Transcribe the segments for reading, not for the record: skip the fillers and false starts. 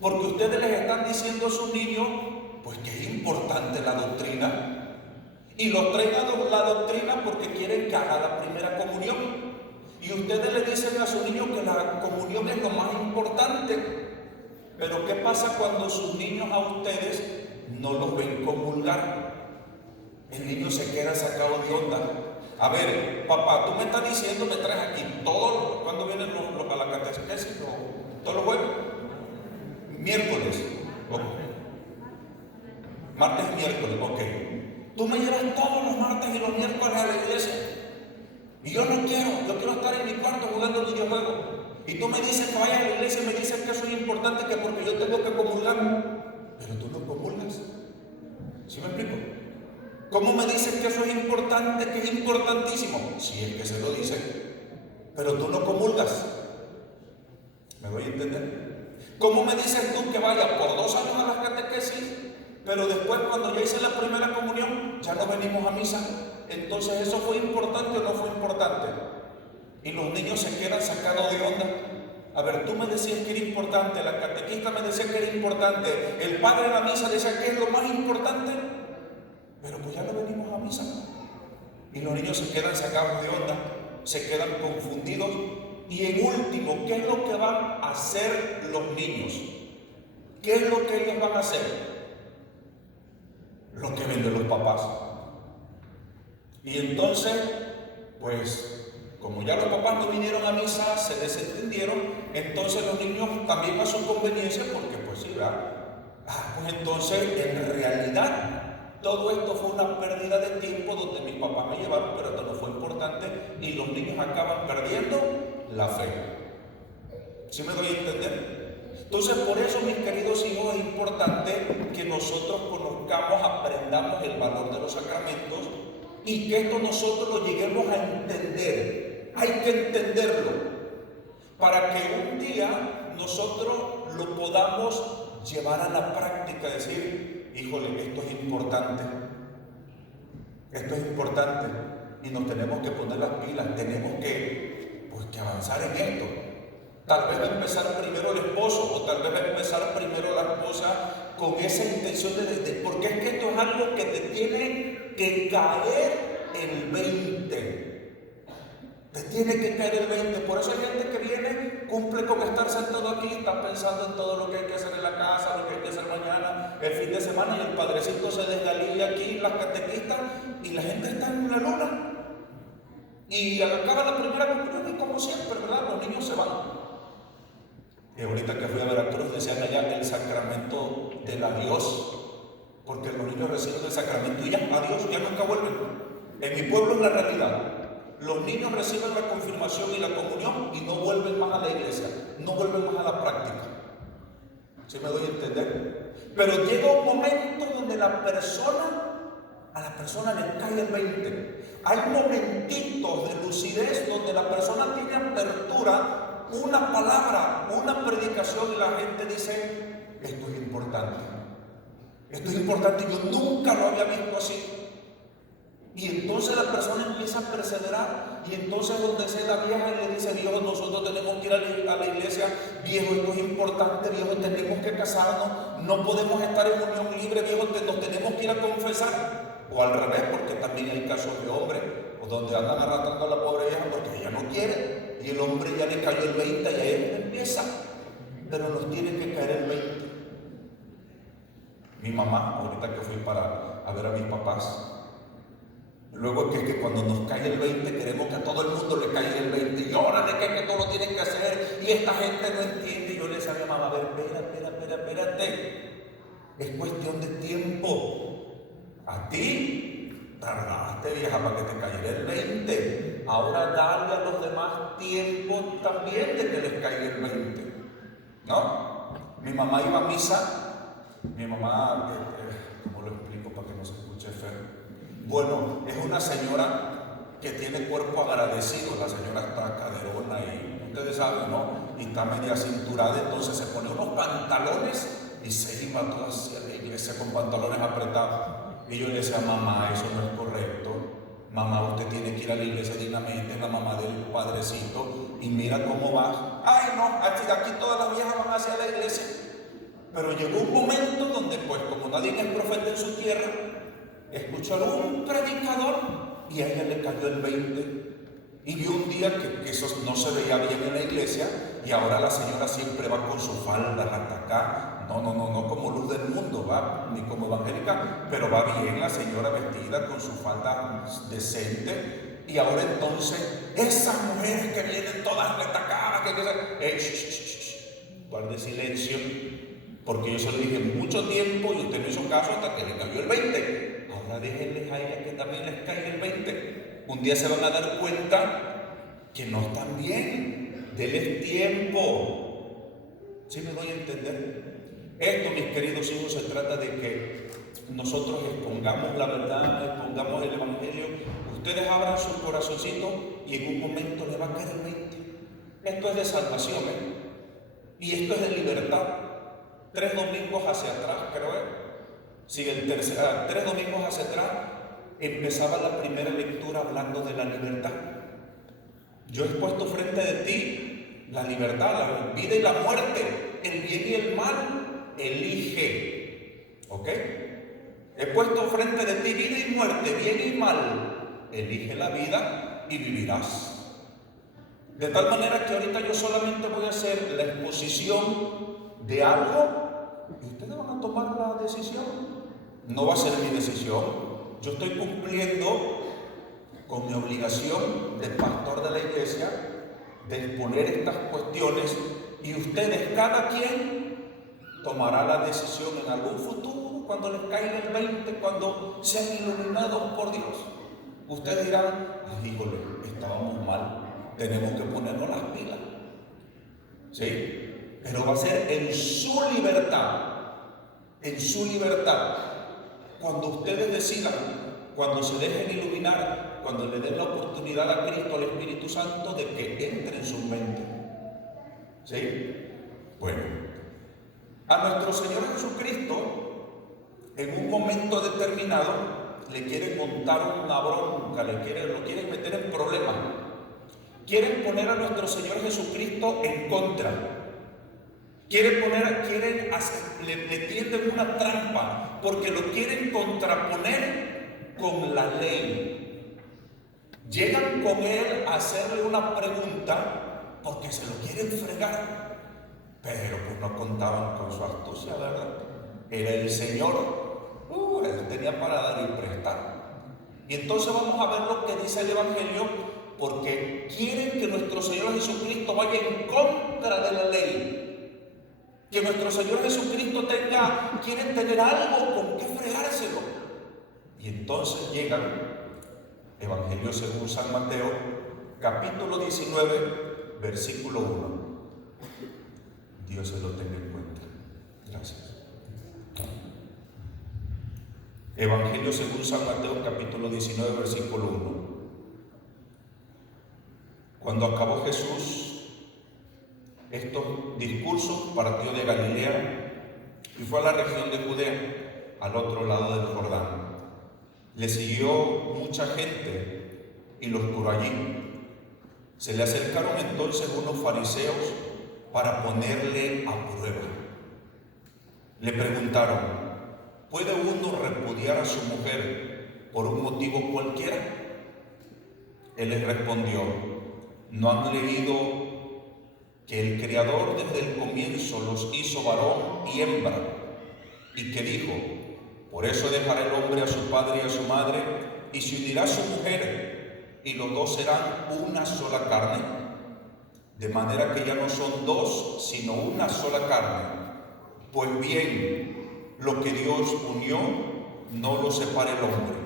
Porque ustedes les están diciendo a sus niños, pues que es importante la doctrina. Y los traen a la doctrina porque quieren que haga la primera comunión. Y ustedes le dicen a sus niños que la comunión es lo más importante. Pero ¿qué pasa cuando sus niños a ustedes no los ven comulgar? El niño se queda sacado de onda. A ver, papá, tú me estás diciendo, me traes aquí todos, ¿cuándo vienen a la catequesis? ¿Todos los jueves? Miércoles. Okay. Martes y miércoles, ok. Tú me llevas todos los martes y los miércoles a la iglesia. Y yo no quiero, yo quiero estar en mi cuarto jugando videojuegos. Y tú me dices que vaya a la iglesia y me dices que eso es importante, que porque yo tengo que comulgar. Pero tú no comulgas. ¿Sí me explico? ¿Cómo me dices que eso es importante, que es importantísimo? Si es que se lo dice. Pero tú no comulgas. ¿Me voy a entender? ¿Cómo me dices tú que vaya por 2 años a las catequesis, pero después cuando ya hice la primera comunión, ya no venimos a misa? Entonces, ¿eso fue importante o no fue importante? Y los niños se quedan sacados de onda. A ver, tú me decías que era importante, la catequista me decía que era importante, el padre de la misa decía que es lo más importante, pero pues ya no venimos a misa. Y los niños se quedan sacados de onda, se quedan confundidos. Y en último, ¿qué es lo que van a hacer los niños? ¿Qué es lo que ellos van a hacer? Lo que ven de los papás. Y entonces, pues, como ya los papás no vinieron a misa, se desentendieron, entonces los niños también a su conveniencia, porque pues sí, ¿verdad? Pues entonces, en realidad, todo esto fue una pérdida de tiempo donde mis papás me llevaron, pero esto no fue importante y los niños acaban perdiendo la fe. ¿Sí me doy a entender? Entonces, por eso, mis queridos hijos, es importante que nosotros conozcamos, aprendamos el valor de los sacramentos y que esto nosotros lo lleguemos a entender. Hay que entenderlo para que un día nosotros lo podamos llevar a la práctica, decir, híjole, esto es importante. Esto es importante y nos tenemos que poner las pilas, tenemos que avanzar en esto. Tal vez va a empezar primero el esposo o tal vez va a empezar primero la esposa con esa intención porque es que esto es algo que te tiene que caer el 20. Te tiene que caer el 20. Por eso hay gente que viene, cumple con estar sentado aquí, está pensando en todo lo que hay que hacer en la casa, lo que hay que hacer mañana, el fin de semana, y el padrecito se desgalilla aquí, las catequistas, y la gente está en la luna. Y acaba la primera comunión y como siempre, ¿verdad? Los niños se van. Y ahorita que fui a Veracruz decían allá el sacramento del adiós, porque los niños reciben el sacramento y ya, adiós, ya nunca vuelven. En mi pueblo es la realidad. Los niños reciben la confirmación y la comunión y no vuelven más a la iglesia, no vuelven más a la práctica. ¿Sí me doy a entender? Pero llega un momento donde a la persona le cae el 20. Hay momentitos de lucidez donde la persona tiene apertura, una palabra, una predicación, y la gente dice, esto es importante. Esto es importante, yo nunca lo había visto así. Y entonces la persona empieza a perseverar, y entonces donde sea la vieja le dice, viejo, nosotros tenemos que ir a la iglesia, viejo, esto es importante, viejo, tenemos que casarnos, no podemos estar en unión libre, viejo, nos tenemos que ir a confesar. O al revés, porque también hay casos de hombres donde andan arrastrando a la pobre vieja porque ella no quiere, y el hombre ya le cayó el 20 y a él empieza, pero nos tiene que caer el 20. Mi mamá, ahorita que fui a ver a mis papás, luego es que cuando nos cae el 20 queremos que a todo el mundo le caiga el 20 y órale que todo lo tienen que hacer y esta gente no entiende. Y yo le decía a mi mamá, a ver, espérate, es cuestión de tiempo. A ti tardaste, vieja, para que te cayera el 20. Ahora dale a los demás tiempo también de que les caiga el 20. ¿No? Mi mamá iba a misa. Mi mamá, ¿cómo lo explico para que no se escuche feo? Bueno, es una señora que tiene cuerpo agradecido. La señora está caderona y ustedes saben, ¿no? Y está media cinturada, entonces se pone unos pantalones y se iba toda hacia la iglesia con pantalones apretados. Y yo le decía, mamá, eso no es correcto. Mamá, usted tiene que ir a la iglesia dignamente, la mamá del padrecito, y mira cómo va. Ay, no, aquí todas las viejas van hacia la iglesia. Pero llegó un momento donde, pues, como nadie es profeta en su tierra, escuchó a un predicador y a ella le cayó el 20. Y vio un día que eso no se veía bien en la iglesia, y ahora la señora siempre va con sus faldas hasta acá. No como luz del mundo, va, ni como evangélica, pero va bien la señora vestida con su falda decente. Y ahora entonces, esas mujeres que vienen todas retacadas, guarde silencio, porque yo se lo dije mucho tiempo y usted no hizo caso hasta que le cayó el 20. Ahora déjenles a ellas que también les caiga el 20. Un día se van a dar cuenta que no están bien. Denles tiempo. ¿Sí me doy a entender? Esto, mis queridos hijos, se trata de que nosotros expongamos la verdad, expongamos el evangelio. Ustedes abran su corazoncito y en un momento le va a caer el 20. Esto es de salvación, y esto es de libertad. 3 domingos hacia atrás, creo, sí, 3 domingos hacia atrás empezaba la primera lectura hablando de la libertad. Yo he puesto frente de ti la libertad, la vida y la muerte, el bien y el mal. Elige, ¿ok? He puesto frente de ti vida y muerte, bien y mal. Elige la vida y vivirás. De tal manera que ahorita yo solamente voy a hacer la exposición de algo y ustedes van a tomar la decisión. No va a ser mi decisión. Yo estoy cumpliendo con mi obligación de pastor de la iglesia de exponer estas cuestiones, y ustedes, cada quien, tomará la decisión en algún futuro, cuando les caiga el 20, cuando sean iluminados por Dios. Ustedes dirán: ay, híjole, estábamos mal, tenemos que ponernos las pilas. ¿Sí? Pero va a ser en su libertad, en su libertad. Cuando ustedes decidan, cuando se dejen iluminar, cuando le den la oportunidad a Cristo, al Espíritu Santo, de que entre en su mente. ¿Sí? Bueno, a nuestro Señor Jesucristo, en un momento determinado, le quieren montar una bronca, lo quieren meter en problemas. Quieren poner a nuestro Señor Jesucristo en contra. Le tienden una trampa, porque lo quieren contraponer con la ley. Llegan con él a hacerle una pregunta porque se lo quieren fregar, pero pues no contaban con su astucia, ¿verdad? Era el Señor, él tenía para dar y prestar. Y entonces vamos a ver lo que dice el Evangelio, porque quieren que nuestro Señor Jesucristo vaya en contra de la ley. Que nuestro Señor Jesucristo quieren tener algo con qué fregárselo. Y entonces llegan, Evangelio según San Mateo, capítulo 19, versículo 1. Dios se lo tenga en cuenta. Gracias. Evangelio según San Mateo, capítulo 19, versículo 1. Cuando acabó Jesús estos discursos, partió de Galilea y fue a la región de Judea, al otro lado del Jordán. Le siguió mucha gente y los curó allí. Se le acercaron entonces unos fariseos para ponerle a prueba. Le preguntaron: ¿puede uno repudiar a su mujer por un motivo cualquiera? Él les respondió: ¿no han leído que el Creador desde el comienzo los hizo varón y hembra, y que dijo: por eso dejará el hombre a su padre y a su madre, y se unirá a su mujer, y los dos serán una sola carne? De manera que ya no son dos, sino una sola carne. Pues bien, lo que Dios unió, no lo separe el hombre.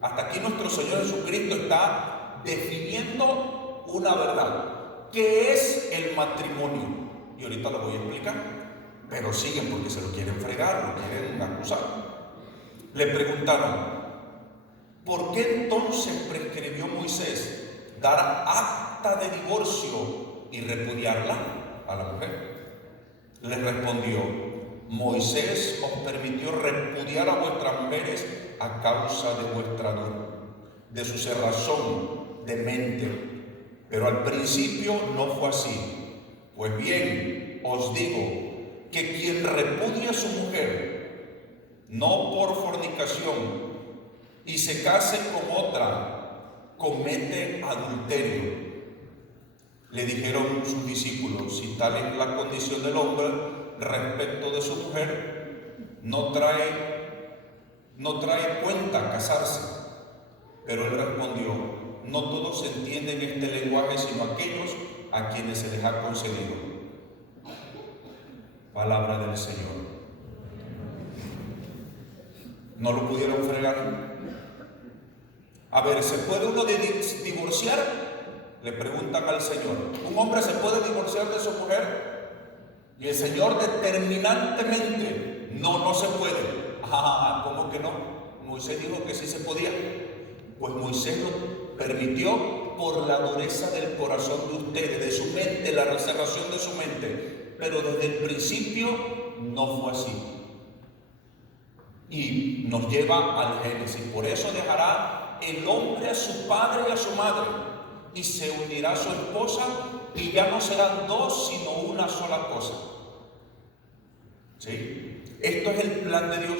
Hasta aquí nuestro Señor Jesucristo está definiendo una verdad. ¿Qué es el matrimonio? Y ahorita lo voy a explicar, pero siguen porque se lo quieren fregar, lo quieren acusar. Le preguntaron: ¿por qué entonces prescribió Moisés dar acta de divorcio y repudiarla a la mujer? Le respondió: Moisés os permitió repudiar a vuestras mujeres a causa de su cerrazón de mente. Pero al principio no fue así. Pues bien, os digo que quien repudia a su mujer, no por fornicación, y se case con otra, comete adulterio. Le dijeron sus discípulos: si tal es la condición del hombre respecto de su mujer, no trae cuenta casarse. Pero él respondió: no todos entienden este lenguaje, sino aquellos a quienes se les ha concedido. Palabra del Señor. No lo pudieron fregar. A ver, ¿se puede uno divorciar? Le preguntan al Señor. ¿Un hombre se puede divorciar de su mujer? Y el Señor determinantemente: no se puede. ¿Cómo que no? Moisés dijo que sí se podía. Pues Moisés lo permitió por la dureza del corazón de ustedes, de su mente, la reservación de su mente. Pero desde el principio no fue así. Y nos lleva al Génesis. Por eso dejará el hombre a su padre y a su madre, y se unirá a su esposa, y ya no serán dos, sino una sola cosa. ¿Sí? Esto es el plan de Dios.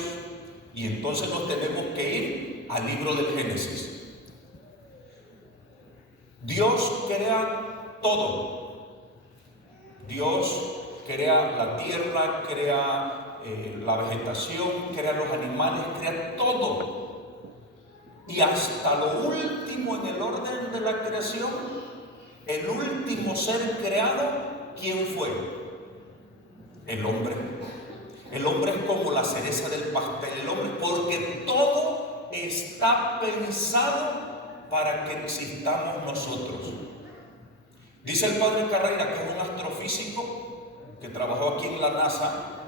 Y entonces nos tenemos que ir al libro del Génesis. Dios crea todo. Dios crea la tierra, crea la vegetación, crea los animales, crea todo. Y hasta lo último en el orden de la creación, el último ser creado, ¿quién fue? El hombre. El hombre es como la cereza del pastel, el hombre, porque todo está pensado para que existamos nosotros. Dice el padre Carrera, que es un astrofísico que trabajó aquí en la NASA.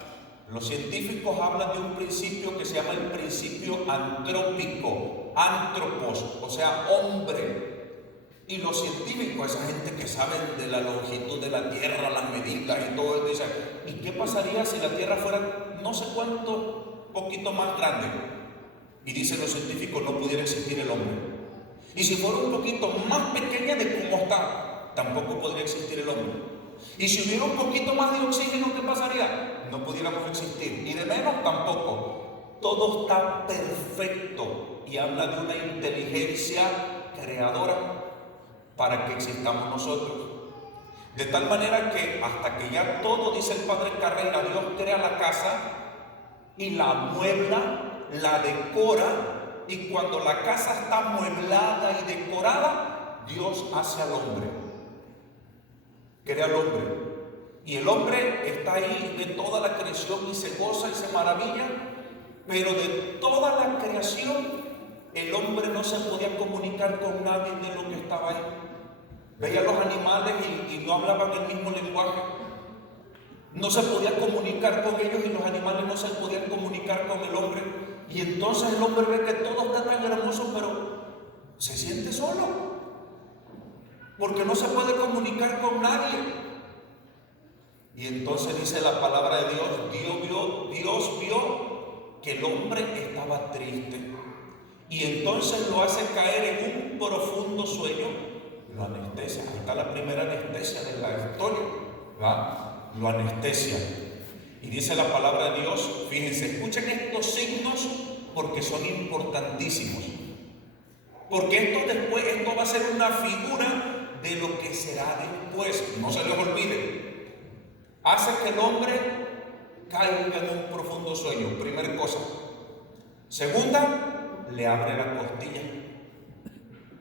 Los científicos hablan de un principio que se llama el principio antrópico, antropos, o sea, hombre. Y los científicos, esa gente que saben de la longitud de la Tierra, las medidas y todo eso, dicen: ¿y qué pasaría si la Tierra fuera no sé cuánto, poquito más grande? Y dicen los científicos: no pudiera existir el hombre. Y si fuera un poquito más pequeña de cómo está, tampoco podría existir el hombre. Y si hubiera un poquito más de oxígeno, ¿qué pasaría? No pudiéramos existir. Y de menos tampoco. Todo está perfecto y habla de una inteligencia creadora para que existamos nosotros. De tal manera que hasta que ya todo, dice el padre Carrera, Dios crea la casa y la amuebla, la decora, y cuando la casa está amueblada y decorada, Dios hace al hombre. Crea al hombre. Y el hombre está ahí de toda la creación y se goza y se maravilla, pero de toda la creación el hombre no se podía comunicar con nadie de lo que estaba ahí. Veía los animales y no hablaban el mismo lenguaje. No se podía comunicar con ellos y los animales no se podían comunicar con el hombre. Y entonces el hombre ve que todo está tan hermoso, pero se siente solo, porque no se puede comunicar con nadie. Y entonces dice la palabra de Dios, Dios vio que el hombre estaba triste. Y entonces lo hace caer en un profundo sueño, lo anestesia. Ahí está la primera anestesia de la historia, ¿verdad? Lo anestesia. Y dice la palabra de Dios, fíjense, escuchen estos signos porque son importantísimos. Porque esto va a ser una figura de lo que será después. No se les olvide. Hace que el hombre caiga en un profundo sueño, primera cosa. Segunda, le abre la costilla,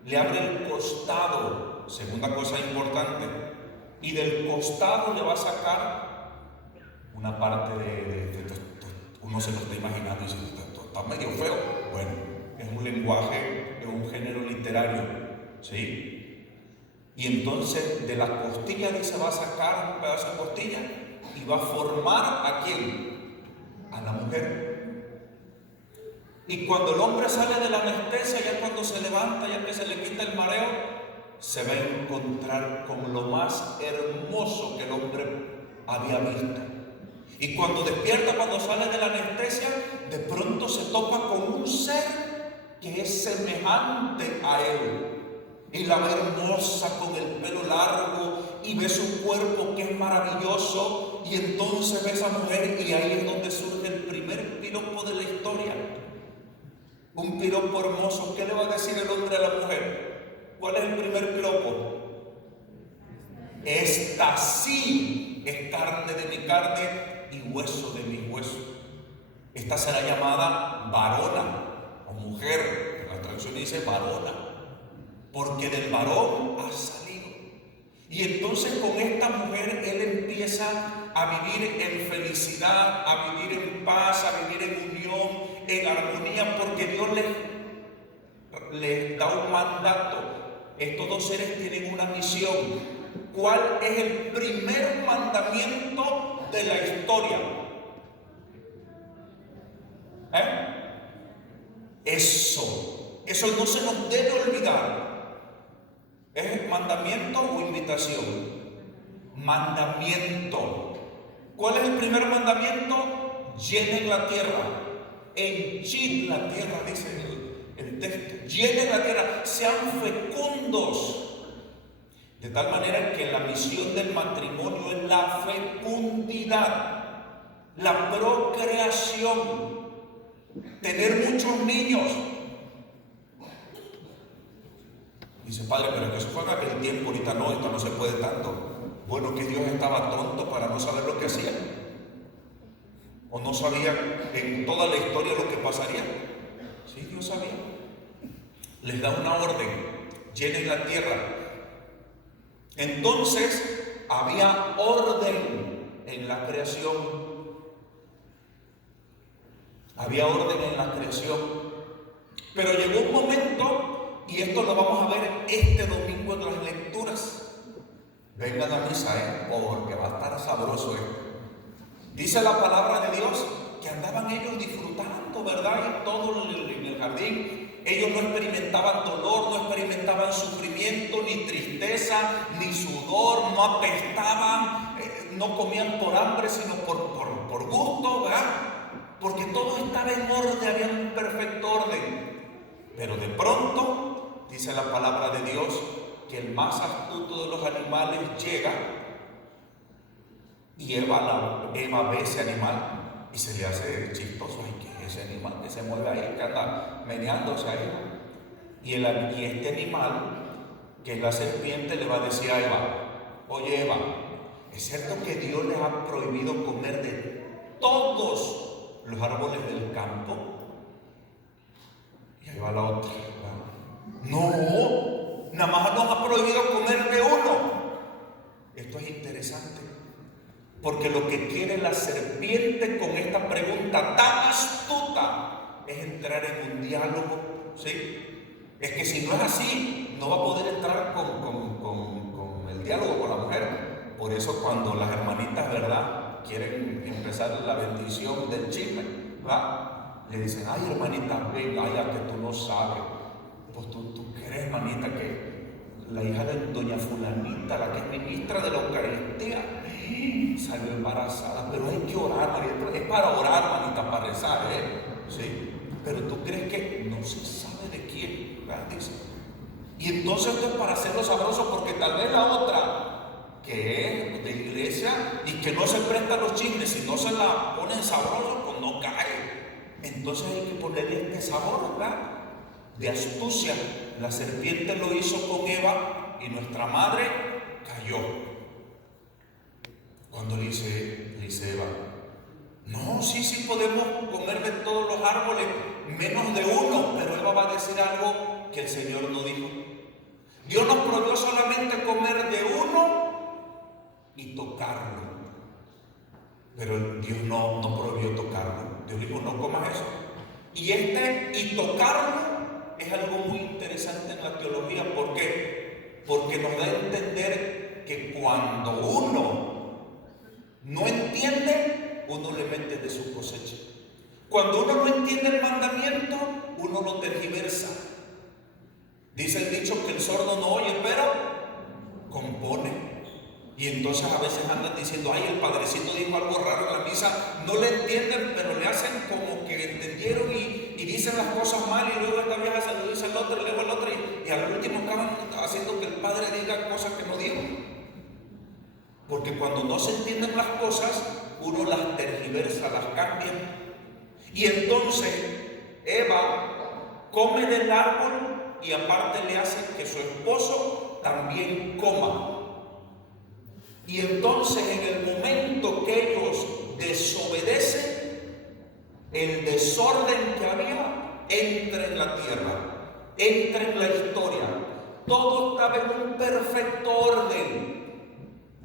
le abre el costado, segunda cosa importante, y del costado le va a sacar una parte de uno se lo está imaginando y dice: esto está medio feo. Bueno, es un lenguaje, es un género literario, ¿sí? Y entonces de la costilla dice, va a sacar un pedazo de costilla y va a formar ¿a quién? A la mujer. Y cuando el hombre sale de la anestesia, ya cuando se levanta, ya que se le quita el mareo, se va a encontrar con lo más hermoso que el hombre había visto. Y cuando despierta, cuando sale de la anestesia, de pronto se topa con un ser que es semejante a él. Y la ve hermosa con el pelo largo y ve su cuerpo que es maravilloso. y entonces ve a esa mujer y ahí es donde surge el primer piropo de la historia. Un piropo hermoso. ¿Qué le va a decir el hombre a la mujer? ¿Cuál es el primer piropo? Esta sí es carne de mi carne y hueso de mi hueso. Esta será llamada varona o mujer. La traducción dice varona, porque del varón ha salido. Y entonces con esta mujer él empieza a vivir en felicidad, a vivir en paz, a vivir en unión, en armonía, porque Dios les da un mandato. Estos dos seres tienen una misión. ¿Cuál es el primer mandamiento de la historia? Eso no se nos debe olvidar. ¿Es mandamiento o invitación? Mandamiento. ¿Cuál es el primer mandamiento? Llenen la tierra. Henchid la tierra, dice el texto. Llenen la tierra, sean fecundos. De tal manera que la misión del matrimonio es la fecundidad, la procreación, tener muchos niños. Dice, padre, pero es que eso fue en aquel tiempo, ahorita no se puede tanto. Bueno, que Dios estaba tonto para no saber lo que hacía. O no sabía en toda la historia lo que pasaría. Sí, Dios sabía. Les da una orden, llenen la tierra. Entonces había orden en la creación. Había orden en la creación. Pero llegó un momento, y esto lo vamos a ver este domingo en las lecturas. Vengan a misa, porque va a estar sabroso esto. Dice la palabra de Dios que andaban ellos disfrutando, ¿verdad? Y todo en el jardín. Ellos no experimentaban dolor, no experimentaban sufrimiento, ni tristeza, ni sudor, no apestaban, no comían por hambre, sino por gusto, ¿verdad? Porque todo estaba en orden, había un perfecto orden. Pero de pronto, dice la palabra de Dios, que el más astuto de los animales llega y Eva ve ese animal y se le hace chistoso. Ay, ¿qué es ese animal que se mueve ahí, que anda meneándose ahí? Y este animal, que es la serpiente, le va a decir a Eva: oye, Eva, ¿es cierto que Dios les ha prohibido comer de todos los árboles del campo? Y ahí va la otra: no, nada más nos ha prohibido comer de uno. Esto es interesante, porque lo que quiere la serpiente con esta pregunta tan astuta es entrar en un diálogo, ¿sí? Es que si no es así, no va a poder entrar con el diálogo con la mujer. Por eso cuando las hermanitas, ¿verdad?, quieren empezar la bendición del chisme, ¿verdad?, le dicen: ay, hermanita, ven, ay, que tú no sabes. Pues tú crees, hermanita, que la hija de doña fulanita, la que es ministra de la Eucaristía, salió embarazada. Pero hay que orar, hermanita. Es para orar, hermanita, para rezar, ¿sí? Pero tú crees que no se sabe de quién, ¿verdad? Dice. Y entonces esto es para hacerlo sabroso, porque tal vez la otra, que es de iglesia y que no se presta a los chismes, si no se la ponen sabroso, pues no cae. Entonces hay que ponerle este sabor, ¿verdad?, de astucia. La serpiente lo hizo con Eva y nuestra madre cayó. Cuando le dice Eva: no, sí podemos comer de todos los árboles, menos de uno. Pero Eva va a decir algo que el Señor no dijo. Dios nos prohibió solamente comer de uno y tocarlo. Pero Dios no prohibió tocarlo. Dios dijo: no comas eso. Y tocarlo es algo muy interesante en la teología. ¿Por qué? Porque nos da a entender que cuando uno no entiende, uno le mete de su cosecha. Cuando uno no entiende el mandamiento, uno lo tergiversa. Dice el dicho que el sordo no oye, pero compone. Y entonces a veces andan diciendo: ay, el padrecito dijo algo raro en la misa. No le entienden, pero le hacen como que entendieron y dicen las cosas mal, y luego esta vieja se lo dice al otro, y luego el otro, y al último acaban haciendo que el padre diga cosas que no dijo. Porque cuando no se entienden las cosas, uno las tergiversa, las cambia. Y entonces Eva come del árbol y aparte le hace que su esposo también coma. Y entonces en el momento que ellos desobedecen, el desorden que había entra en la tierra, entra en la historia. Todo estaba en un perfecto orden.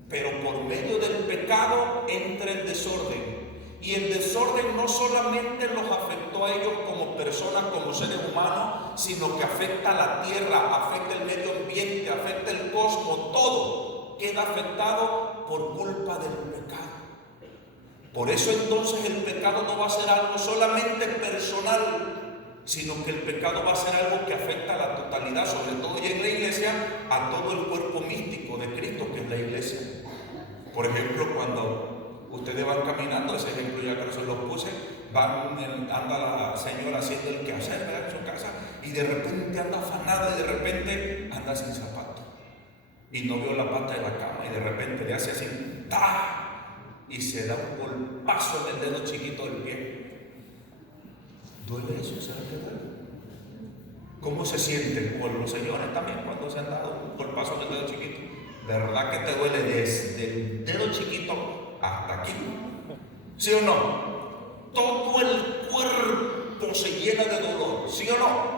Pero por medio del pecado entra el desorden. Y el desorden no solamente los afectó a ellos como personas, como seres humanos, sino que afecta a la tierra, afecta el medio ambiente, afecta el cosmos, todo queda afectado por culpa del pecado. Por eso entonces el pecado no va a ser algo solamente personal, sino que el pecado va a ser algo que afecta a la totalidad, sobre todo ya en la iglesia, a todo el cuerpo místico de Cristo que es la iglesia. Por ejemplo, cuando ustedes van caminando, ese ejemplo ya que se los puse, anda la señora haciendo el quehacer en su casa y de repente anda afanada y de repente anda sin zapato y no vio la pata de la cama y de repente le hace así, ¡ta! Y se da un golpazo en el dedo chiquito del pie. ¿Duele eso? ¿Será que duele? ¿Cómo se sienten? O los señores también cuando se han dado un golpazo en el dedo chiquito. ¿Verdad que te duele desde el dedo chiquito hasta aquí? ¿Sí o no? Todo el cuerpo se llena de dolor, ¿sí o no?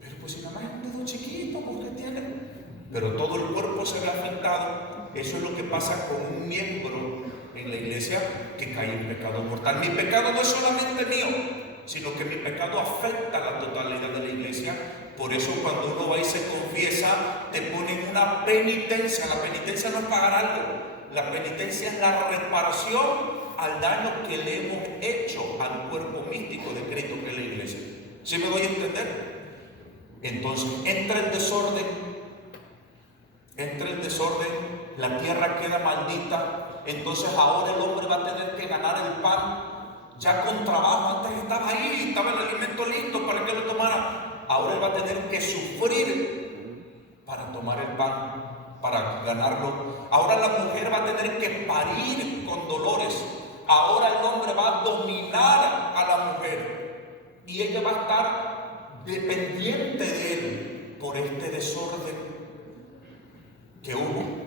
Pero pues si nada más es un dedo chiquito, ¿por qué tiene? Pero todo el cuerpo se ve afectado. Eso es lo que pasa con un miembro en la iglesia que cae en pecado mortal. Mi pecado no es solamente mío, sino que mi pecado afecta a la totalidad de la iglesia. Por eso cuando uno va y se confiesa, te ponen una penitencia. La penitencia no es pagar algo. La penitencia es la reparación al daño que le hemos hecho al cuerpo místico de Cristo que es la iglesia. ¿Sí me doy a entender? Entonces entra el desorden, la tierra queda maldita. Entonces ahora el hombre va a tener que ganar el pan ya con trabajo. Antes estaba ahí, estaba el alimento listo para que lo tomara. Ahora él va a tener que sufrir para tomar el pan, para ganarlo. Ahora la mujer va a tener que parir con dolores. Ahora el hombre va a dominar a la mujer y ella va a estar dependiente de él por este desorden que hubo.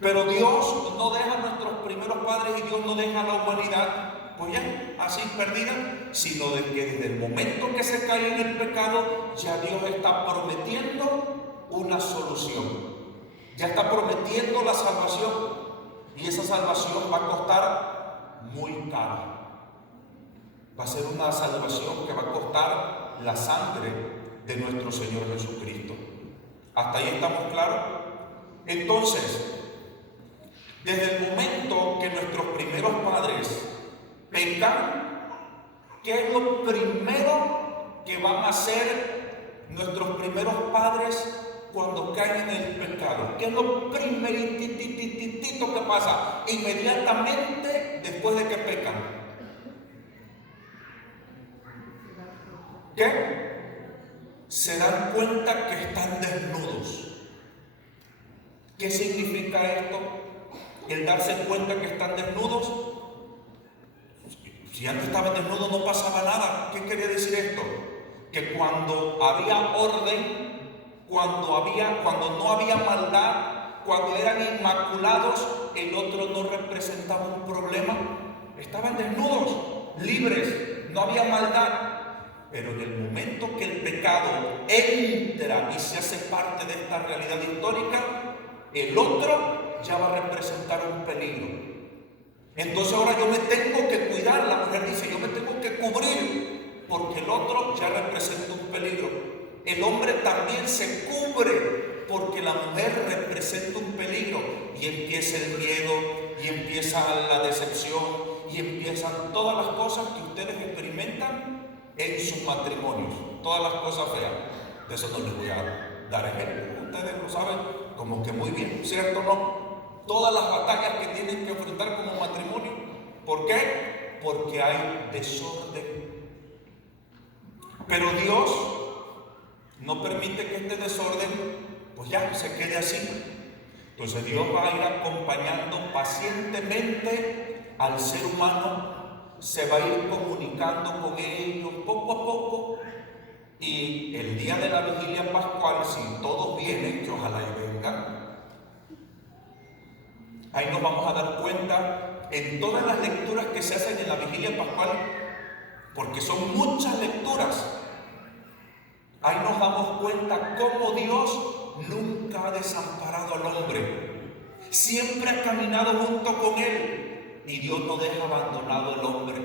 Pero Dios no deja a nuestros primeros padres y Dios no deja a la humanidad pues ya, así perdida, sino de que desde el momento que se cae en el pecado, ya Dios está prometiendo una solución. Ya está prometiendo la salvación. Y esa salvación va a costar muy caro. Va a ser una salvación que va a costar la sangre de nuestro Señor Jesucristo. ¿Hasta ahí estamos claros? Entonces, desde el momento que nuestros primeros padres pecan, ¿qué es lo primero que van a hacer nuestros primeros padres cuando caen en el pecado? ¿Qué es lo primeritito que pasa inmediatamente después de que pecan? ¿Qué? Se dan cuenta que están desnudos. ¿Qué significa esto? El darse cuenta que están desnudos. Si antes estaban desnudos no pasaba nada. ¿Qué quería decir esto? Que cuando había orden, cuando no había maldad, cuando eran inmaculados, el otro no representaba un problema. Estaban desnudos, libres, no había maldad. Pero en el momento que el pecado entra y se hace parte de esta realidad histórica, el otro ya va a representar un peligro. Entonces ahora yo me tengo que cuidar. La mujer dice, yo me tengo que cubrir porque el otro ya representa un peligro. El hombre también se cubre porque la mujer representa un peligro. Y empieza el miedo, y empieza la decepción, y empiezan todas las cosas que ustedes experimentan en sus matrimonios. Todas las cosas feas. De eso no les voy a dar ejemplo. Ustedes lo saben como que muy bien, ¿cierto o no? Todas las batallas que tienen que enfrentar como matrimonio. ¿Por qué? Porque hay desorden. Pero Dios no permite que este desorden pues ya se quede así. Entonces Dios va a ir acompañando pacientemente al ser humano, se va a ir comunicando con ellos poco a poco, y el día de la vigilia pascual, si todos vienen, que ojalá y vengan, ahí nos vamos a dar cuenta en todas las lecturas que se hacen en la vigilia pascual, porque son muchas lecturas. Ahí nos damos cuenta cómo Dios nunca ha desamparado al hombre. Siempre ha caminado junto con él y Dios no deja abandonado al hombre.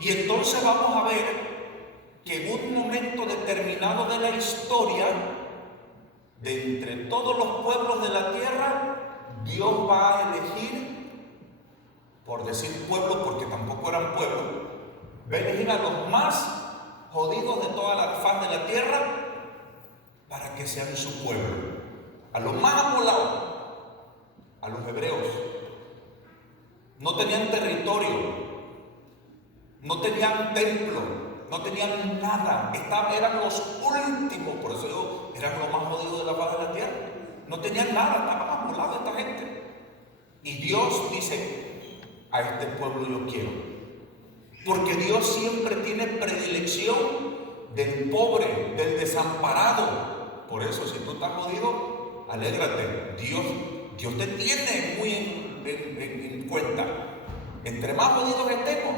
Y entonces vamos a ver que en un momento determinado de la historia, de entre todos los pueblos de la tierra, Dios va a elegir, por decir pueblo porque tampoco eran pueblos, va a elegir a los más jodidos de toda la faz de la tierra para que sean su pueblo, a los más amolados, a los hebreos. No tenían territorio, no tenían templo, no tenían nada, eran los últimos, por eso digo, eran los más jodidos de la faz de la tierra. No tenían nada, estaban amolados esta gente. Y Dios dice: a este pueblo yo quiero, porque Dios siempre tiene predilección del pobre, del desamparado. Por eso, si tú estás jodido, alégrate. Dios te tiene muy en cuenta. Entre más jodidos estemos,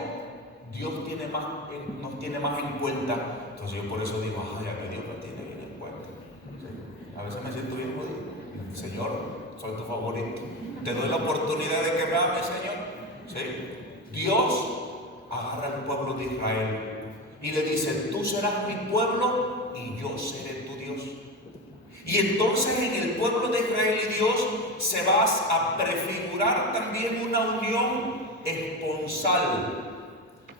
Dios nos tiene más en cuenta. Entonces yo por eso digo: ay, a que Dios me tiene bien en cuenta. ¿Sí? A veces me siento bien jodido. Señor, soy tu favorito. Te doy la oportunidad de que me ames, Señor. ¿Sí? Dios agarra al pueblo de Israel y le dice: tú serás mi pueblo y yo seré tu Dios. Y entonces en el pueblo de Israel y Dios se va a prefigurar también una unión esponsal.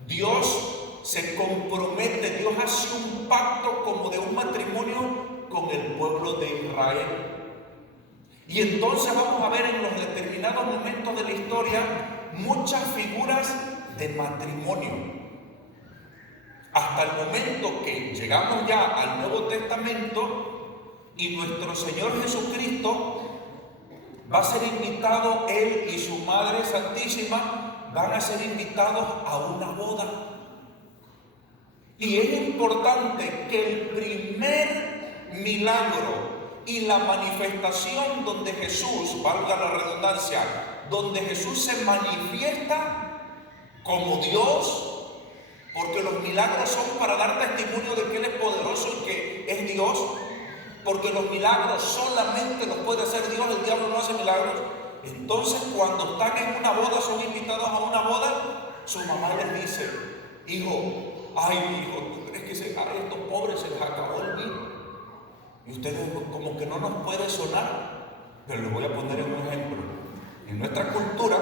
Dios se compromete, Dios hace un pacto como de un matrimonio con el pueblo de Israel. Y entonces vamos a ver en los determinados momentos de la historia muchas figuras de matrimonio. Hasta el momento que llegamos ya al Nuevo Testamento y nuestro Señor Jesucristo va a ser invitado, él y su Madre Santísima van a ser invitados a una boda. Y es importante que el primer milagro y la manifestación donde Jesús, valga la redundancia, donde Jesús se manifiesta como Dios, porque los milagros son para dar testimonio de que Él es poderoso y que es Dios, porque los milagros solamente los puede hacer Dios, el diablo no hace milagros. Entonces cuando están en una boda, son invitados a una boda, su mamá les dice: hijo, ay hijo, ¿tú crees que estos pobres se les acabó el vino? Y ustedes como que no nos puede sonar, pero les voy a poner un ejemplo. En nuestra cultura,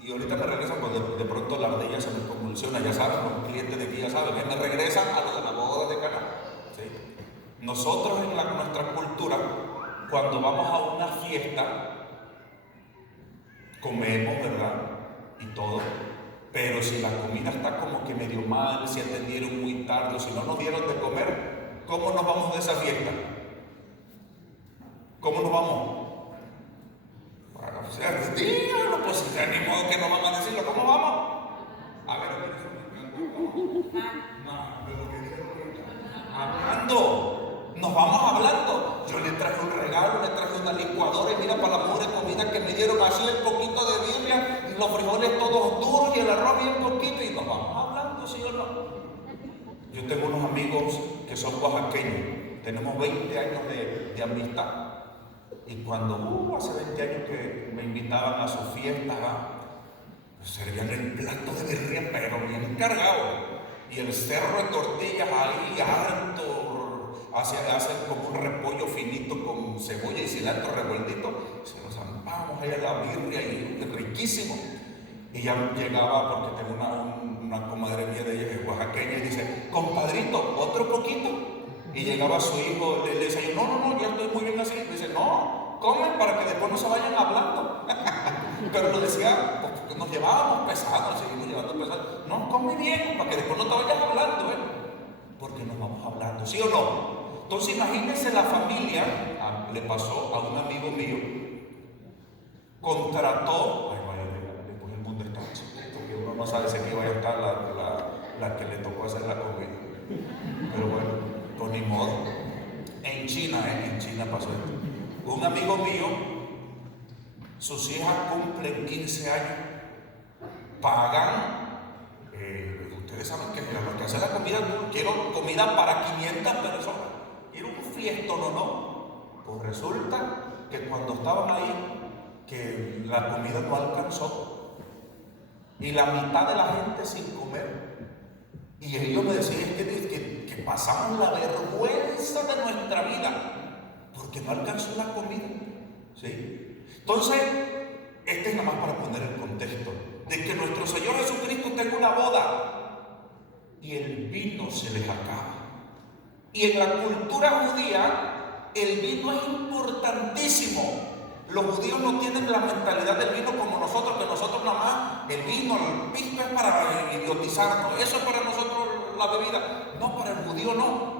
y ahorita me regresan cuando de pronto la ardilla se me convulsiona, ya saben, los clientes de aquí ya saben, me regresan a lo de la boda de Caná. ¿Sí? Nosotros en nuestra cultura, cuando vamos a una fiesta, comemos, ¿verdad? Y todo, pero si la comida está como que medio mal, si atendieron muy tarde, o si no nos dieron de comer, ¿cómo nos vamos de esa fiesta? ¿Cómo nos vamos? Bueno, o sea, díganlo, pues ni modo que no van a decirlo. ¿Cómo vamos? A ver, hablando. Nos vamos hablando. Yo le traje un regalo, le traje una licuadora, y mira, para la pobre comida que me dieron así, el poquito de birria, y los frijoles todos duros y el arroz bien poquito, y nos vamos hablando, ¿sí o no? Yo tengo unos amigos que son oaxaqueños, tenemos 20 años de amistad. Y cuando hace 20 años que me invitaban a sus fiestas, servían el plato de birria, pero bien cargado, y el cerro de tortillas ahí harto, hacen como un repollo finito con cebolla y cilantro revueltito, se lo zampamos ahí a la birria y riquísimo. Y ya llegaba, porque tengo una comadre mía de ella, es oaxaqueña, y dice: compadrito, otro poquito. Y llegaba su hijo, le decía: no, ya estoy muy bien así. Le dice: no, comen para que después no se vayan hablando. Pero lo decía, porque nos llevábamos pesados, seguimos llevando pesados. No, come bien, para que después no te vayas hablando, porque nos vamos hablando, ¿sí o no? Entonces imagínense la familia, le pasó a un amigo mío, contrató, ay vaya, después el mundo está chiquito, que uno no sabe si aquí vaya a estar la que le tocó hacer la comida. Pero bueno, pues ni modo. En China pasó esto. Un amigo mío, sus hijas cumplen 15 años, pagan, ustedes saben que los que hacen la comida, quiero comida para 500 personas, quiero un fiestón o no. Pues resulta que cuando estaban ahí, que la comida no alcanzó y la mitad de la gente sin comer. Y ellos me decían que pasamos la vergüenza de nuestra vida porque no alcanzó la comida. ¿Sí? Entonces, este es nada más para poner el contexto de que nuestro Señor Jesucristo tenga una boda y el vino se les acaba. Y en la cultura judía, el vino es importantísimo. Los judíos no tienen la mentalidad del vino como nosotros, que nosotros nada más, el vino, el pisco es para idiotizarnos, eso es para nosotros la bebida. No, para el judío no.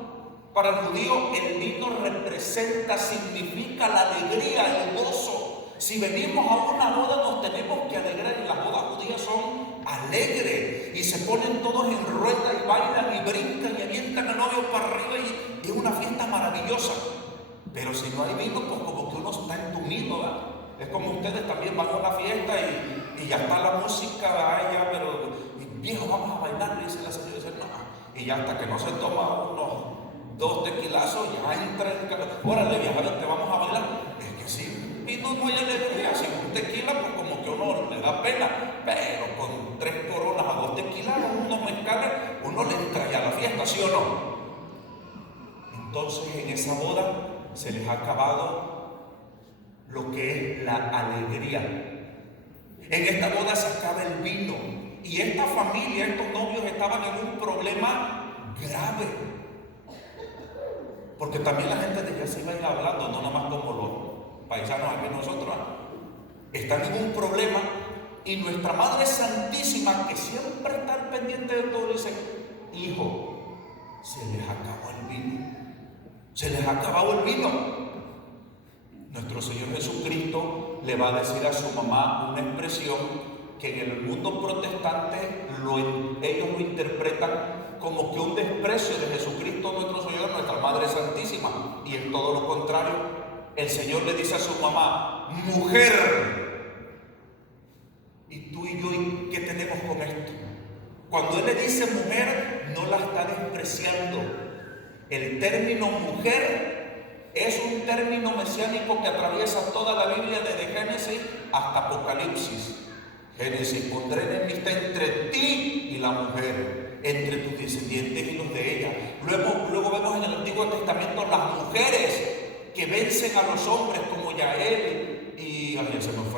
Para el judío el vino representa, significa la alegría, el gozo. Si venimos a una boda nos tenemos que alegrar, y las bodas judías son alegres y se ponen todos en rueda y bailan y brincan y avientan al novio para arriba y es una fiesta maravillosa. Pero si no hay vino, pues como que uno está entumido, ¿verdad? Es como ustedes también van a una fiesta y ya está la música, ¿verdad? Pero viejo, vamos a bailar, dice la señora, dice, no. Y ya hasta que no se toma unos 2 tequilazos, ya entra en calor. Órale, viejo, te vamos a bailar. Es que si vino no hay alegría, si un tequila, pues como que uno le da pena, pero con 3 coronas a 2 tequilas, unos mezcales, uno le entra ya a la fiesta, ¿sí o no? Entonces en esa boda se les ha acabado lo que es la alegría. En esta boda se acaba el vino y esta familia, estos novios estaban en un problema grave, porque también la gente de allá se iba a ir hablando, no nomás como los paisanos aquí nosotros, están en un problema. Y nuestra Madre Santísima, que siempre está pendiente de todo, dice, hijo, se les acabó el vino. Se les ha acabado el vino. Nuestro Señor Jesucristo le va a decir a su mamá una expresión que en el mundo protestante ellos lo interpretan como que un desprecio de Jesucristo nuestro Señor, nuestra Madre Santísima. Y es todo lo contrario. El Señor le dice a su mamá, mujer. Y tú y yo, ¿qué tenemos con esto? Cuando Él le dice mujer, no la está despreciando. El término mujer es un término mesiánico que atraviesa toda la Biblia desde Génesis hasta Apocalipsis. Génesis, pondré enemistad entre ti y la mujer, entre tus descendientes y los de ella. Luego vemos en el Antiguo Testamento las mujeres que vencen a los hombres como Yael y se me fueron